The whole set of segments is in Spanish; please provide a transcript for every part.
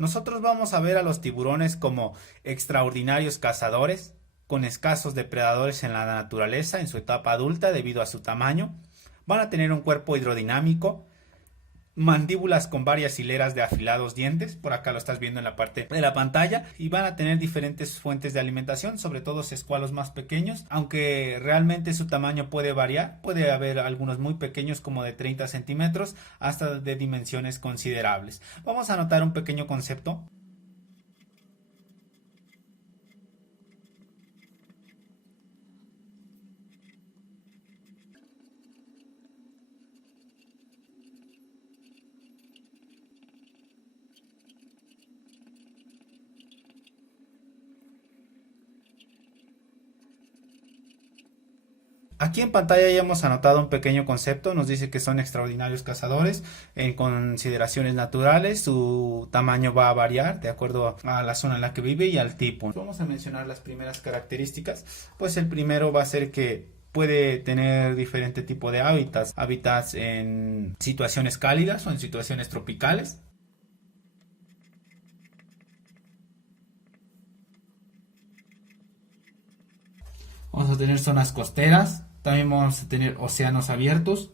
Nosotros vamos a ver a los tiburones como extraordinarios cazadores, con escasos depredadores en la naturaleza en su etapa adulta debido a su tamaño. Van a tener un cuerpo hidrodinámico, mandíbulas con varias hileras de afilados dientes, por acá lo estás viendo en la parte de la pantalla, y van a tener diferentes fuentes de alimentación, sobre todo escualos más pequeños, aunque realmente su tamaño puede variar, puede haber algunos muy pequeños como de 30 centímetros hasta de dimensiones considerables. Vamos a anotar un pequeño concepto. Aquí en pantalla ya hemos anotado un pequeño concepto, nos dice que son extraordinarios cazadores en consideraciones naturales, su tamaño va a variar de acuerdo a la zona en la que vive y al tipo. Vamos a mencionar las primeras características, pues el primero va a ser que puede tener diferente tipo de hábitats en situaciones cálidas o en situaciones tropicales. Vamos a tener zonas costeras, también vamos a tener océanos abiertos,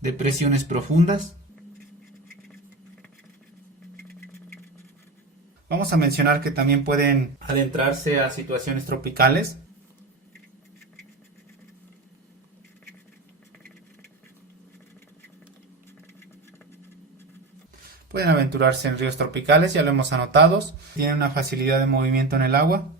depresiones profundas. Vamos a mencionar que también pueden adentrarse a situaciones tropicales. Pueden aventurarse en ríos tropicales, ya lo hemos anotado. Tienen una facilidad de movimiento en el agua.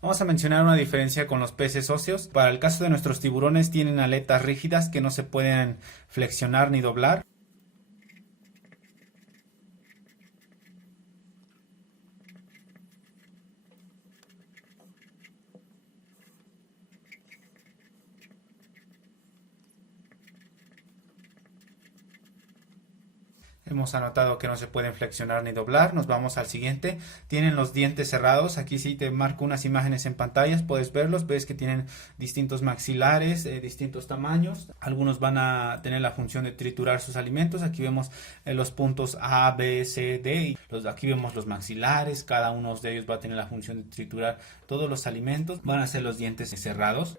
Vamos a mencionar una diferencia con los peces óseos. Para el caso de nuestros tiburones tienen aletas rígidas que no se pueden flexionar ni doblar. Hemos anotado que no se pueden flexionar ni doblar. Nos vamos al siguiente. Tienen los dientes cerrados. Aquí sí te marco unas imágenes en pantallas. Puedes verlos. Ves que tienen distintos maxilares, distintos tamaños. Algunos van a tener la función de triturar sus alimentos. Aquí vemos los puntos A, B, C, D. Aquí vemos los maxilares. Cada uno de ellos va a tener la función de triturar todos los alimentos. Van a ser los dientes cerrados.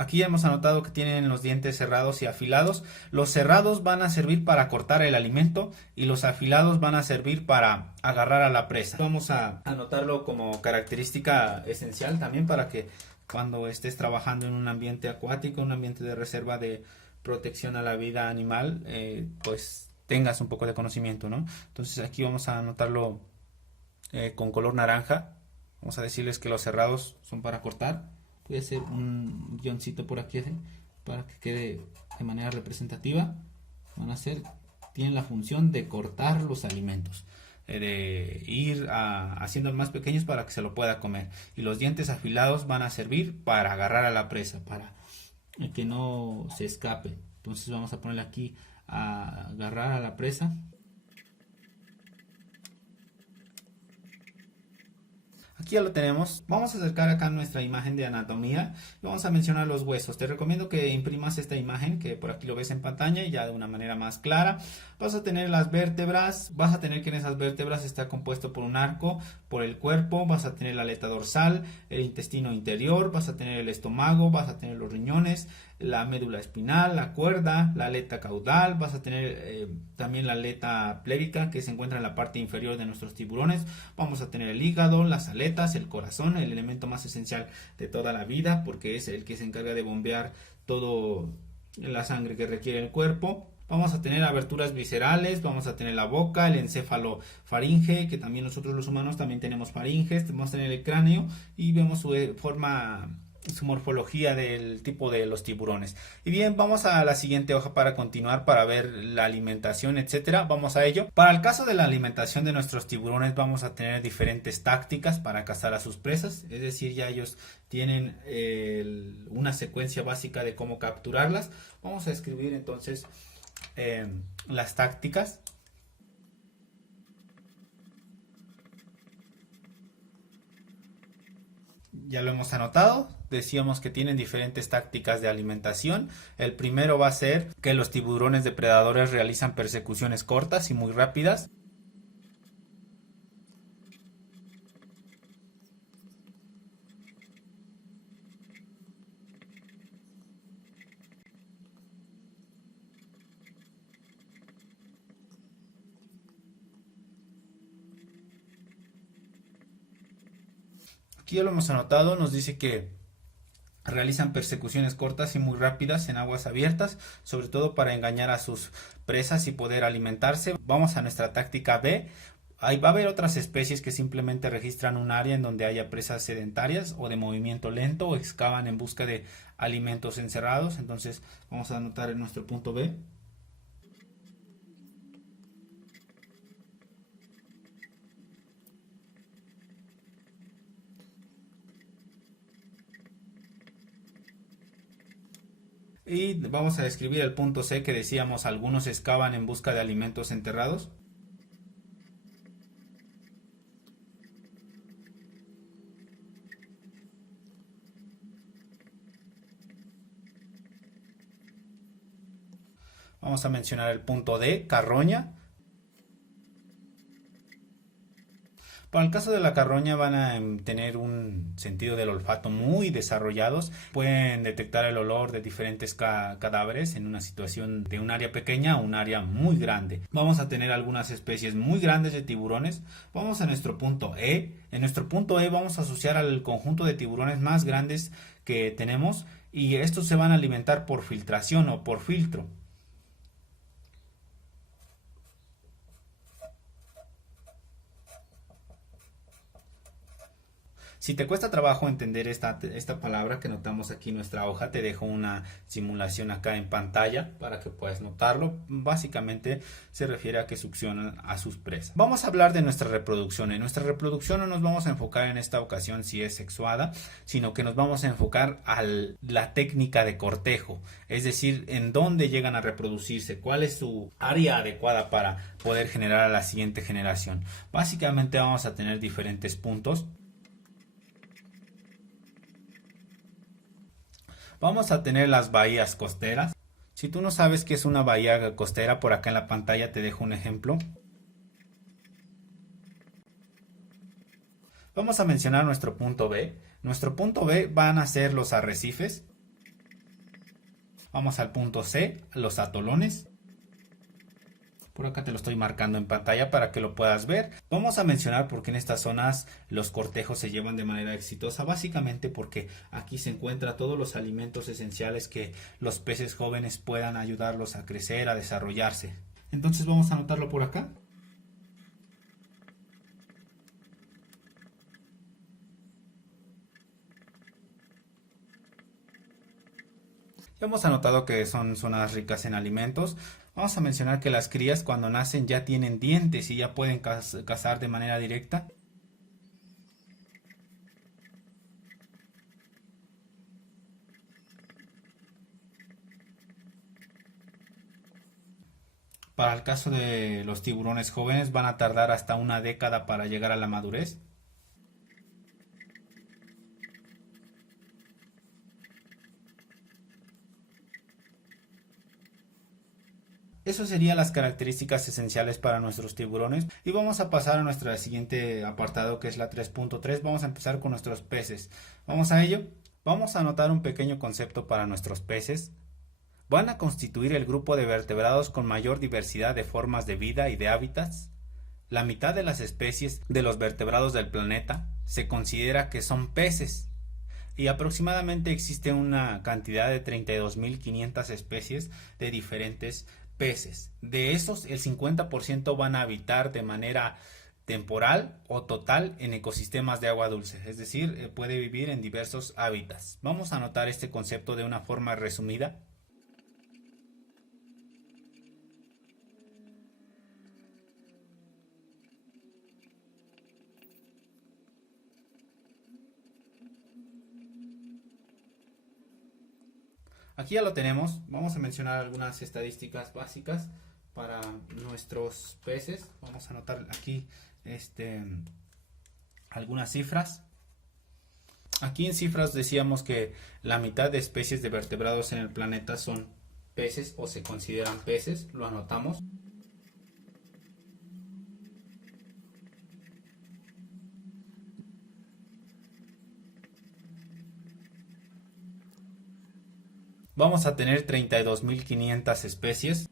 Aquí ya hemos anotado que tienen los dientes cerrados y afilados. Los cerrados van a servir para cortar el alimento y los afilados van a servir para agarrar a la presa. Vamos a anotarlo como característica esencial también para que cuando estés trabajando en un ambiente acuático, un ambiente de reserva de protección a la vida animal, pues tengas un poco de conocimiento, ¿no? Entonces aquí vamos a anotarlo con color naranja. Vamos a decirles que los cerrados son para cortar. Voy a hacer un guioncito por aquí para que quede de manera representativa. Tienen la función de cortar los alimentos, de ir haciendo más pequeños para que se lo pueda comer. Y los dientes afilados van a servir para agarrar a la presa, para que no se escape. Entonces vamos a ponerle aquí a agarrar a la presa. Aquí ya lo tenemos. Vamos a acercar acá nuestra imagen de anatomía y vamos a mencionar los huesos. Te recomiendo que imprimas esta imagen, que por aquí lo ves en pantalla y ya de una manera más clara. Vas a tener las vértebras, vas a tener que en esas vértebras está compuesto por un arco, por el cuerpo, vas a tener la aleta dorsal, el intestino interior, vas a tener el estómago, vas a tener los riñones, la médula espinal, la cuerda, la aleta caudal, vas a tener también la aleta plévica que se encuentra en la parte inferior de nuestros tiburones, vamos a tener el hígado, las aletas, el corazón, el elemento más esencial de toda la vida porque es el que se encarga de bombear toda la sangre que requiere el cuerpo. Vamos a tener aberturas viscerales, vamos a tener la boca, el encéfalo faringe, que también nosotros los humanos también tenemos faringes, vamos a tener el cráneo y vemos su forma su morfología del tipo de los tiburones. Y bien, vamos a la siguiente hoja para continuar, para ver la alimentación, etcétera. Vamos a ello. Para el caso de la alimentación de nuestros tiburones, vamos a tener diferentes tácticas para cazar a sus presas, es decir, ya ellos tienen una secuencia básica de cómo capturarlas. Vamos a escribir entonces las tácticas. Ya lo hemos anotado, decíamos que tienen diferentes tácticas de alimentación. El primero va a ser que los tiburones depredadores realizan persecuciones cortas y muy rápidas. Aquí ya lo hemos anotado, nos dice que realizan persecuciones cortas y muy rápidas en aguas abiertas, sobre todo para engañar a sus presas y poder alimentarse. Vamos a nuestra táctica B. Ahí va a haber otras especies que simplemente registran un área en donde haya presas sedentarias o de movimiento lento o excavan en busca de alimentos encerrados. Entonces vamos a anotar en nuestro punto B. Y vamos a describir el punto C que decíamos, algunos excavan en busca de alimentos enterrados. Vamos a mencionar el punto D, carroña. Para el caso de la carroña van a tener un sentido del olfato muy desarrollados. Pueden detectar el olor de diferentes cadáveres en una situación de un área pequeña a un área muy grande. Vamos a tener algunas especies muy grandes de tiburones. Vamos a nuestro punto E. En nuestro punto E vamos a asociar al conjunto de tiburones más grandes que tenemos y estos se van a alimentar por filtración o por filtro. Si te cuesta trabajo entender esta palabra que notamos aquí en nuestra hoja, te dejo una simulación acá en pantalla para que puedas notarlo. Básicamente se refiere a que succionan a sus presas. Vamos a hablar de nuestra reproducción. En nuestra reproducción no nos vamos a enfocar en esta ocasión si es sexuada, sino que nos vamos a enfocar a la técnica de cortejo, es decir, en dónde llegan a reproducirse, cuál es su área adecuada para poder generar a la siguiente generación. Básicamente vamos a tener diferentes puntos. Vamos a tener las bahías costeras. Si tú no sabes qué es una bahía costera, por acá en la pantalla te dejo un ejemplo. Vamos a mencionar nuestro punto B. Nuestro punto B van a ser los arrecifes. Vamos al punto C, los atolones. Por acá te lo estoy marcando en pantalla para que lo puedas ver. Vamos a mencionar por qué en estas zonas los cortejos se llevan de manera exitosa. Básicamente porque aquí se encuentran todos los alimentos esenciales que los peces jóvenes puedan ayudarlos a crecer, a desarrollarse. Entonces vamos a anotarlo por acá. Ya hemos anotado que son zonas ricas en alimentos. Vamos a mencionar que las crías cuando nacen ya tienen dientes y ya pueden cazar de manera directa. Para el caso de los tiburones jóvenes van a tardar hasta una década para llegar a la madurez. Esas serían las características esenciales para nuestros tiburones. Y vamos a pasar a nuestro siguiente apartado, que es la 3.3. Vamos a empezar con nuestros peces. Vamos a ello. Vamos a anotar un pequeño concepto para nuestros peces. Van a constituir el grupo de vertebrados con mayor diversidad de formas de vida y de hábitats. La mitad de las especies de los vertebrados del planeta se considera que son peces. Y aproximadamente existe una cantidad de 32.500 especies de diferentes peces. De esos, el 50% van a habitar de manera temporal o total en ecosistemas de agua dulce, es decir, puede vivir en diversos hábitats. Vamos a anotar este concepto de una forma resumida. Aquí ya lo tenemos. Vamos a mencionar algunas estadísticas básicas para nuestros peces. Vamos a anotar aquí algunas cifras. Aquí en cifras decíamos que la mitad de especies de vertebrados en el planeta son peces o se consideran peces. Lo anotamos. Vamos a tener 32.500 especies.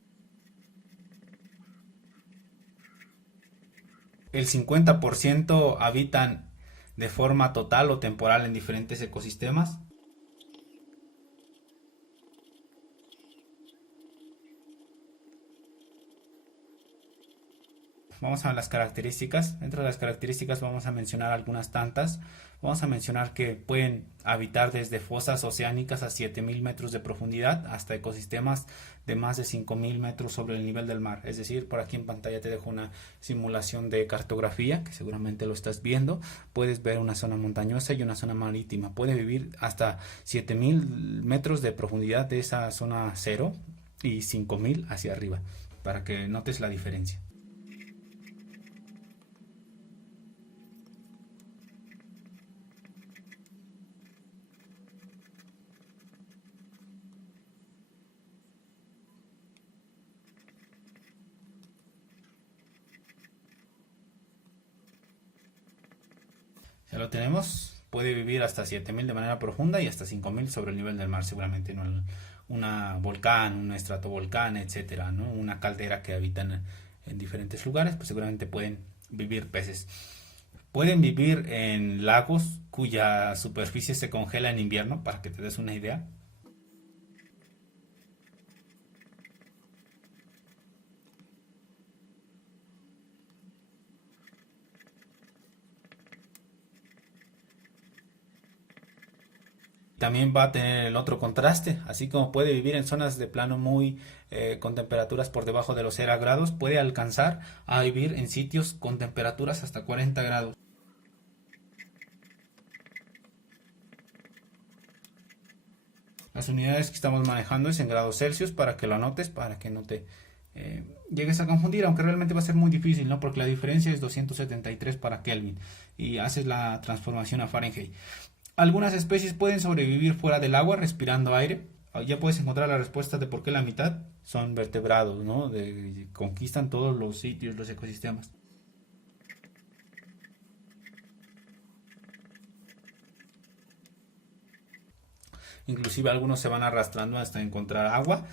El 50% habitan de forma total o temporal en diferentes ecosistemas. Vamos a las características. Dentro de las características vamos a mencionar algunas tantas. Vamos a mencionar que pueden habitar desde fosas oceánicas a 7.000 metros de profundidad hasta ecosistemas de más de 5.000 metros sobre el nivel del mar. Es decir, por aquí en pantalla te dejo una simulación de cartografía que seguramente lo estás viendo. Puedes ver una zona montañosa y una zona marítima. Puede vivir hasta 7.000 metros de profundidad de esa zona cero y 5.000 hacia arriba, para que notes la diferencia. Ya lo tenemos. Puede vivir hasta 7.000 de manera profunda y hasta 5.000 sobre el nivel del mar, seguramente, ¿no? Una volcán, un estratovolcán, etcétera, ¿no? Una caldera que habitan en diferentes lugares, pues seguramente pueden vivir peces. Pueden vivir en lagos cuya superficie se congela en invierno, para que te des una idea. También va a tener el otro contraste, así como puede vivir en zonas de plano muy con temperaturas por debajo de los 0 grados, puede alcanzar a vivir en sitios con temperaturas hasta 40 grados. Las unidades que estamos manejando es en grados Celsius, para que lo anotes, para que no te llegues a confundir, aunque realmente va a ser muy difícil, ¿no? Porque la diferencia es 273 para Kelvin y haces la transformación a Fahrenheit. Algunas especies pueden sobrevivir fuera del agua respirando aire. Ya puedes encontrar la respuesta de por qué la mitad son vertebrados, ¿no? Conquistan todos los sitios, los ecosistemas. Inclusive algunos se van arrastrando hasta encontrar agua.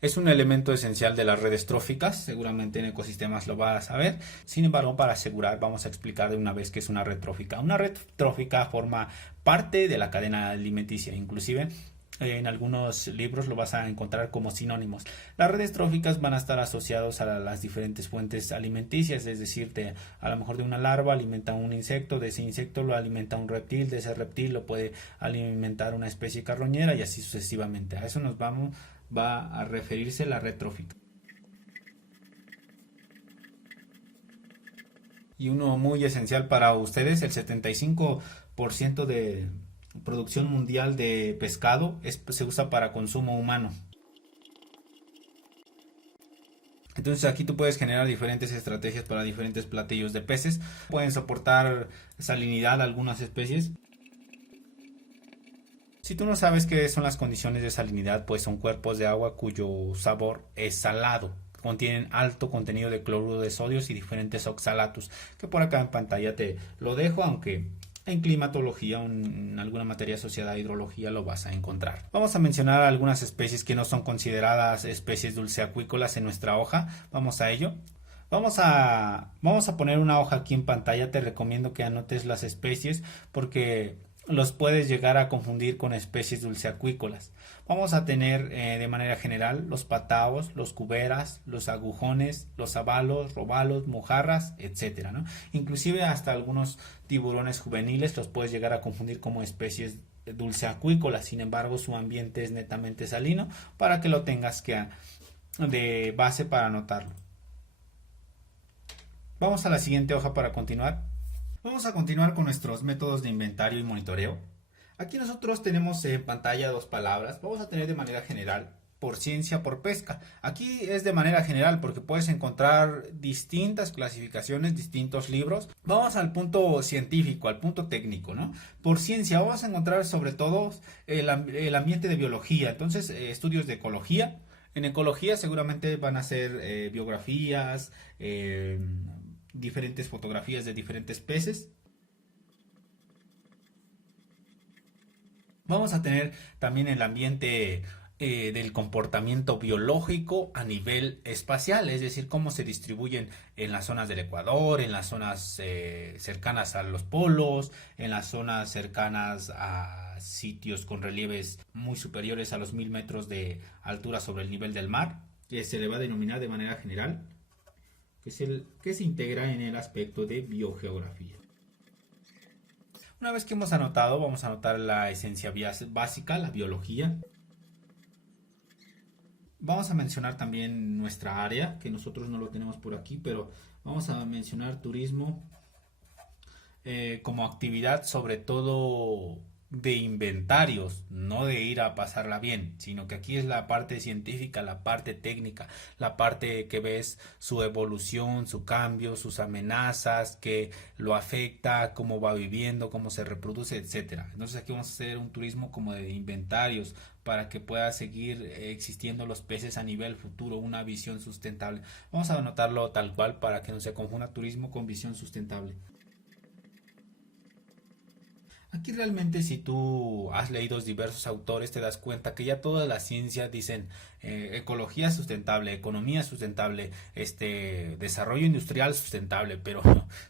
Es un elemento esencial de las redes tróficas, seguramente en ecosistemas lo vas a ver. Sin embargo, para asegurar, vamos a explicar de una vez qué es una red trófica. Una red trófica forma parte de la cadena alimenticia, inclusive en algunos libros lo vas a encontrar como sinónimos. Las redes tróficas van a estar asociados a las diferentes fuentes alimenticias, es decir, a lo mejor de una larva alimenta un insecto, de ese insecto lo alimenta un reptil, de ese reptil lo puede alimentar una especie carroñera y así sucesivamente. A eso va a referirse la red trófica. Y uno muy esencial para ustedes, el 75% de producción mundial de pescado se usa para consumo humano. Entonces aquí tú puedes generar diferentes estrategias para diferentes platillos de peces. Pueden soportar salinidad algunas especies. Si tú no sabes qué son las condiciones de salinidad, pues son cuerpos de agua cuyo sabor es salado. Contienen alto contenido de cloruro de sodio y diferentes oxalatos, que por acá en pantalla te lo dejo, aunque en climatología o en alguna materia asociada a hidrología lo vas a encontrar. Vamos a mencionar algunas especies que no son consideradas especies dulceacuícolas en nuestra hoja. Vamos a ello. Vamos a poner una hoja aquí en pantalla. Te recomiendo que anotes las especies porque los puedes llegar a confundir con especies dulceacuícolas. Vamos a tener de manera general los pataos, los cuberas, los agujones, los abalos, robalos, mojarras, etcétera, ¿no? Inclusive hasta algunos tiburones juveniles los puedes llegar a confundir como especies dulceacuícolas. Sin embargo, su ambiente es netamente salino, para que lo tengas de base para anotarlo. Vamos a la siguiente hoja para continuar. Vamos a continuar con nuestros métodos de inventario y monitoreo. Aquí nosotros tenemos en pantalla dos palabras. Vamos a tener de manera general por ciencia, por pesca. Aquí es de manera general porque puedes encontrar distintas clasificaciones, distintos libros. Vamos al punto científico, al punto técnico, ¿no? Por ciencia vamos a encontrar sobre todo el ambiente de biología, entonces estudios de ecología. En ecología seguramente van a ser biografías, diferentes fotografías de diferentes peces. Vamos a tener también el ambiente del comportamiento biológico a nivel espacial, es decir, cómo se distribuyen en las zonas del Ecuador, en las zonas cercanas a los polos, en las zonas cercanas a sitios con relieves muy superiores a los 1000 metros de altura sobre el nivel del mar, que se le va a denominar de manera general, que es el que se integra en el aspecto de biogeografía. Una vez que hemos anotado, vamos a anotar la esencia básica, la biología. Vamos a mencionar también nuestra área, que nosotros no lo tenemos por aquí, pero vamos a mencionar turismo como actividad sobre todo de inventarios, no de ir a pasarla bien, sino que aquí es la parte científica, la parte técnica, la parte que ves su evolución, su cambio, sus amenazas, que lo afecta, cómo va viviendo, cómo se reproduce, etcétera. Entonces aquí vamos a hacer un turismo como de inventarios para que pueda seguir existiendo los peces a nivel futuro, una visión sustentable. Vamos a anotarlo tal cual para que no se confunda turismo con visión sustentable. Aquí realmente si tú has leído diversos autores te das cuenta que ya toda la ciencia dicen ecología sustentable, economía sustentable, desarrollo industrial sustentable, pero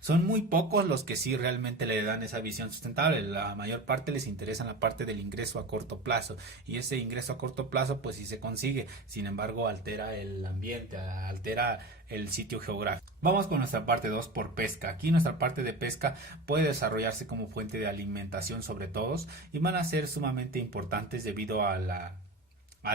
son muy pocos los que sí realmente le dan esa visión sustentable. La mayor parte les interesa la parte del ingreso a corto plazo, y ese ingreso a corto plazo pues sí se consigue, sin embargo altera el ambiente, altera el sitio geográfico. Vamos con nuestra parte 2 por pesca. Aquí nuestra parte de pesca puede desarrollarse como fuente de alimentación sobre todos, y van a ser sumamente importantes debido a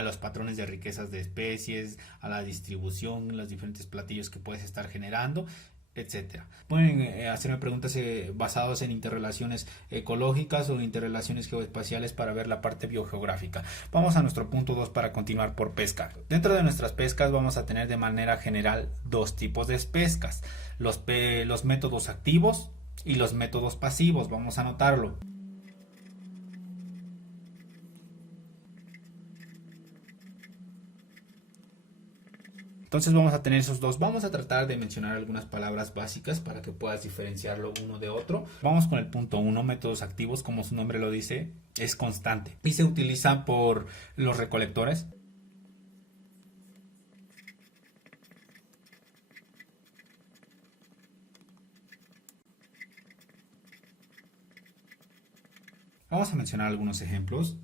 los patrones de riquezas de especies, a la distribución, los diferentes platillos que puedes estar generando, etcétera. Pueden hacerme preguntas basadas en interrelaciones ecológicas o interrelaciones geoespaciales para ver la parte biogeográfica. Vamos a nuestro punto 2 para continuar por pesca. Dentro de nuestras pescas vamos a tener de manera general dos tipos de pescas: los métodos activos y los métodos pasivos. Vamos a anotarlo. Entonces vamos a tener esos dos. Vamos a tratar de mencionar algunas palabras básicas para que puedas diferenciarlo uno de otro. Vamos con el punto 1, métodos activos. Como su nombre lo dice, es constante y se utiliza por los recolectores. Vamos a mencionar algunos ejemplos.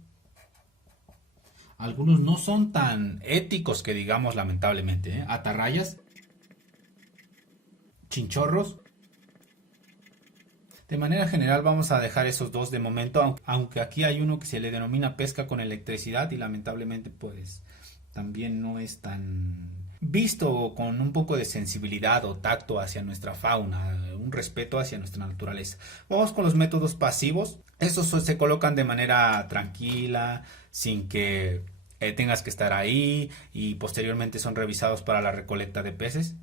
Algunos no son tan éticos que digamos, lamentablemente, ¿eh? Atarrayas, chinchorros. De manera general vamos a dejar esos dos de momento, aunque aquí hay uno que se le denomina pesca con electricidad y lamentablemente pues también no es tan visto con un poco de sensibilidad o tacto hacia nuestra fauna, un respeto hacia nuestra naturaleza. Vamos con los métodos pasivos. Estos se colocan de manera tranquila, sin que tengas que estar ahí, y posteriormente son revisados para la recolecta de peces.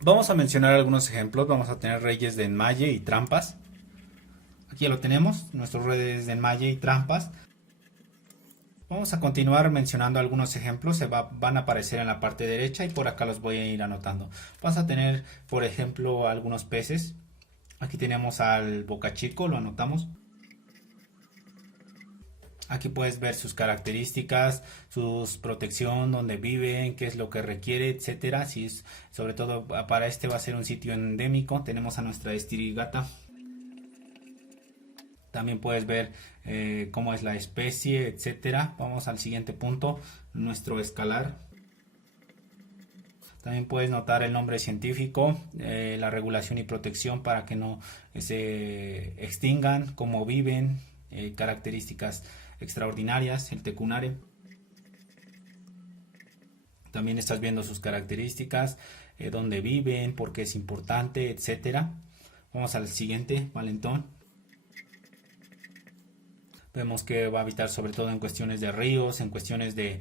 Vamos a mencionar algunos ejemplos. Vamos a tener reyes de enmalle y trampas. Aquí ya lo tenemos, nuestros reyes de enmalle y trampas. Vamos a continuar mencionando algunos ejemplos, van a aparecer en la parte derecha y por acá los voy a ir anotando. Vas a tener, por ejemplo, algunos peces. Aquí tenemos al bocachico, lo anotamos. Aquí puedes ver sus características, su protección, dónde viven, qué es lo que requiere, etcétera. Si es, sobre todo para este va a ser un sitio endémico. Tenemos a nuestra estirigata. También puedes ver cómo es la especie, etcétera. Vamos al siguiente punto, nuestro escalar. También puedes notar el nombre científico, la regulación y protección para que no se extingan, cómo viven, características extraordinarias, el tecunare. También estás viendo sus características, dónde viven, por qué es importante, etcétera. Vamos al siguiente, valentón. Vemos que va a habitar sobre todo en cuestiones de ríos, en cuestiones de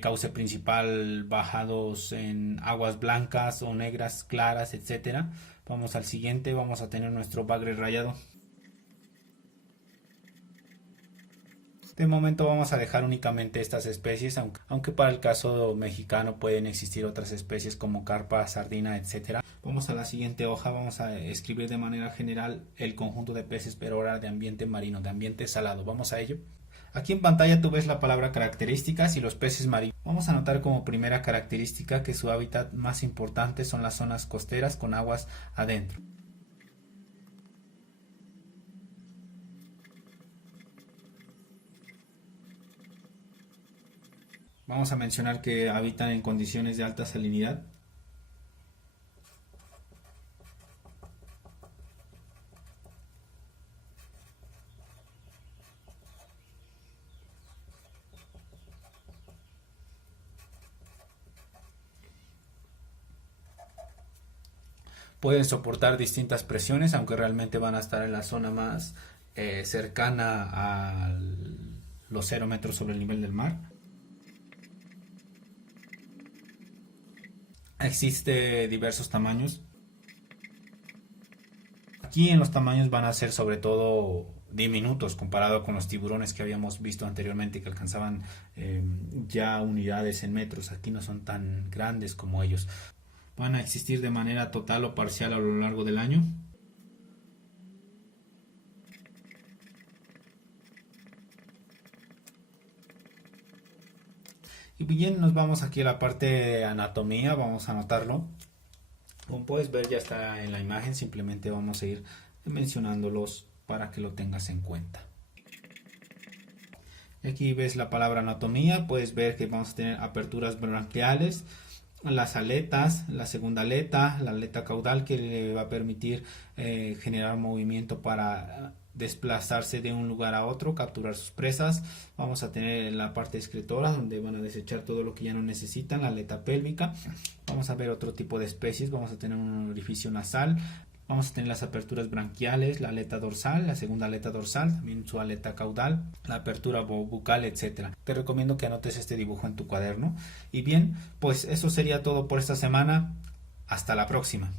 cauce principal bajados en aguas blancas o negras claras, etcétera. Vamos al siguiente, vamos a tener nuestro bagre rayado. De momento vamos a dejar únicamente estas especies, aunque para el caso mexicano pueden existir otras especies como carpa, sardina, etcétera. Vamos a la siguiente hoja, vamos a escribir de manera general el conjunto de peces, pero ahora de ambiente marino, de ambiente salado. Vamos a ello. Aquí en pantalla tú ves la palabra características y los peces marinos. Vamos a notar como primera característica que su hábitat más importante son las zonas costeras con aguas adentro. Vamos a mencionar que habitan en condiciones de alta salinidad. Pueden soportar distintas presiones, aunque realmente van a estar en la zona más cercana a los 0 metros sobre el nivel del mar. Existe diversos tamaños. Aquí en los tamaños van a ser sobre todo diminutos comparado con los tiburones que habíamos visto anteriormente que alcanzaban ya unidades en metros. Aquí no son tan grandes como ellos. Van a existir de manera total o parcial a lo largo del año. Y bien, nos vamos aquí a la parte de anatomía, vamos a anotarlo. Como puedes ver ya está en la imagen, simplemente vamos a ir mencionándolos para que lo tengas en cuenta. Aquí ves la palabra anatomía, puedes ver que vamos a tener aperturas branquiales, las aletas, la segunda aleta, la aleta caudal que le va a permitir generar movimiento para desplazarse de un lugar a otro, capturar sus presas. Vamos a tener la parte excretora donde van a desechar todo lo que ya no necesitan, la aleta pélvica. Vamos a ver otro tipo de especies, vamos a tener un orificio nasal. Vamos a tener las aperturas branquiales, la aleta dorsal, la segunda aleta dorsal, también su aleta caudal, la apertura bucal, etcétera. Te recomiendo que anotes este dibujo en tu cuaderno. Y bien, pues eso sería todo por esta semana. Hasta la próxima.